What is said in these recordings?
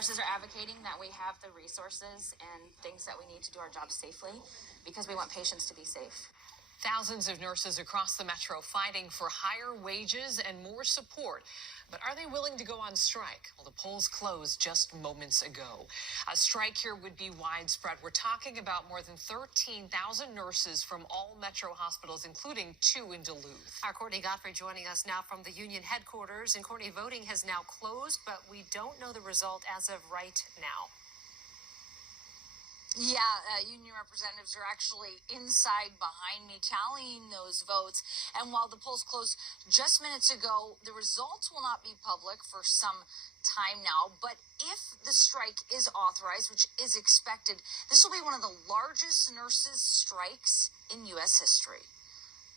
Nurses are advocating that we have the resources and things that we need to do our jobs safely because we want patients to be safe. Thousands of nurses across the metro fighting for higher wages and more support. But are they willing to go on strike? Well, the polls closed just moments ago. A strike here would be widespread. We're talking about more than 13,000 nurses from all metro hospitals, including 2 in Duluth. Our Courtney Godfrey joining us now from the union headquarters. And Courtney, voting has now closed, but we don't know the result as of right now. Yeah, union representatives are actually inside behind me tallying those votes. And while the polls closed just minutes ago, the results will not be public for some time now. But if the strike is authorized, which is expected, this will be one of the largest nurses' strikes in U.S. history.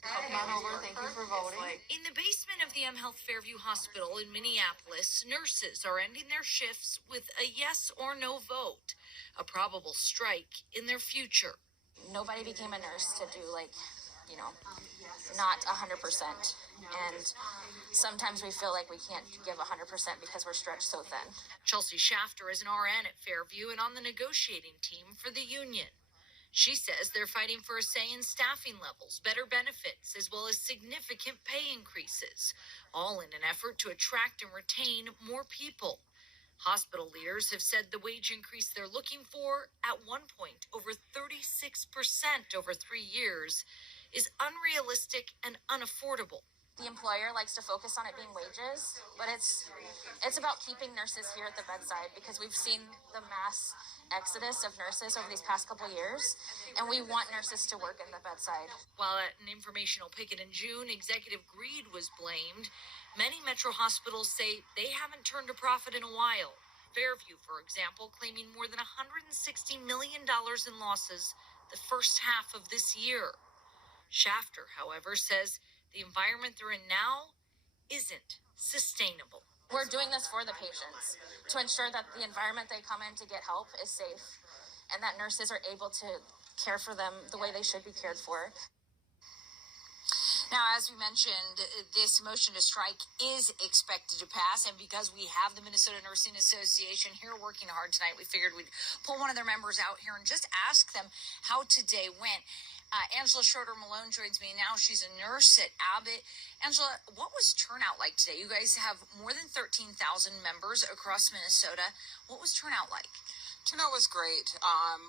Come on over. Thank you for voting. In the basement of the M Health Fairview Hospital in Minneapolis, nurses are ending their shifts with a yes or no vote, a probable strike in their future. Nobody became a nurse to do not 100%. And sometimes we feel like we can't give 100% because we're stretched so thin. Chelsea Shafter is an RN at Fairview and on the negotiating team for the union. She says they're fighting for a say in staffing levels, better benefits, as well as significant pay increases, all in an effort to attract and retain more people. Hospital leaders have said the wage increase they're looking for, at one point over 36% over 3 years, is unrealistic and unaffordable. The employer likes to focus on it being wages, but it's about keeping nurses here at the bedside because we've seen the mass exodus of nurses over these past couple years, and we want nurses to work in the bedside. While at an informational picket in June, executive greed was blamed. Many metro hospitals say they haven't turned a profit in a while. Fairview, for example, claiming more than $160 million in losses the first half of this year. Shafter, however, says the environment they're in now isn't sustainable. We're doing this for the patients to ensure that the environment they come in to get help is safe and that nurses are able to care for them the way they should be cared for. Now, as we mentioned, this motion to strike is expected to pass, and because we have the Minnesota Nursing Association here working hard tonight, we figured we'd pull one of their members out here and just ask them how today went. Angela Schroeder Malone joins me now. She's a nurse at Abbott. Angela, what was turnout like today? You guys have more than 13,000 members across Minnesota. What was turnout like? Turnout was great.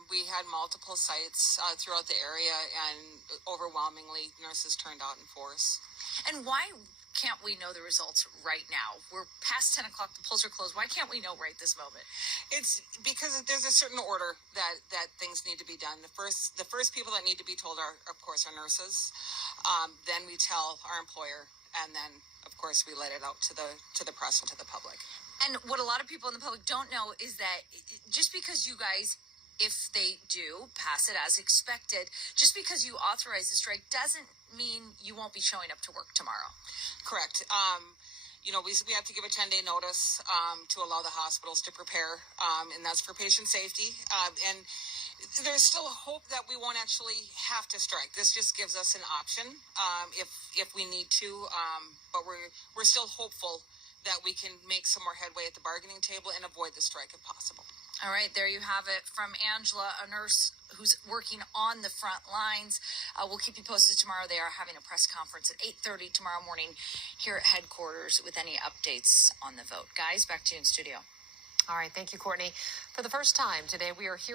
We had multiple sites throughout the area, and overwhelmingly, nurses turned out in force. And why can't we know the results right now? We're past 10 o'clock. The polls are closed. Why can't we know right this moment? It's because there's a certain order that things need to be done. The first people that need to be told are, of course, our nurses. Then we tell our employer, and then, of course, we let it out to the press and to the public. And what a lot of people in the public don't know is that just because you guys, if they do pass it as expected, just because you authorize the strike doesn't mean you won't be showing up to work tomorrow. Correct. We have to give a 10-day notice to allow the hospitals to prepare, and that's for patient safety. And there's still a hope that we won't actually have to strike. This just gives us an option if we need to, but we're still hopeful that we can make some more headway at the bargaining table and avoid the strike if possible. All right, there you have it from Angela, a nurse who's working on the front lines. We'll keep you posted tomorrow. They are having a press conference at 8:30 tomorrow morning here at headquarters with any updates on the vote. Guys, back to you in studio. All right, thank you, Courtney. For the first time today, we are hearing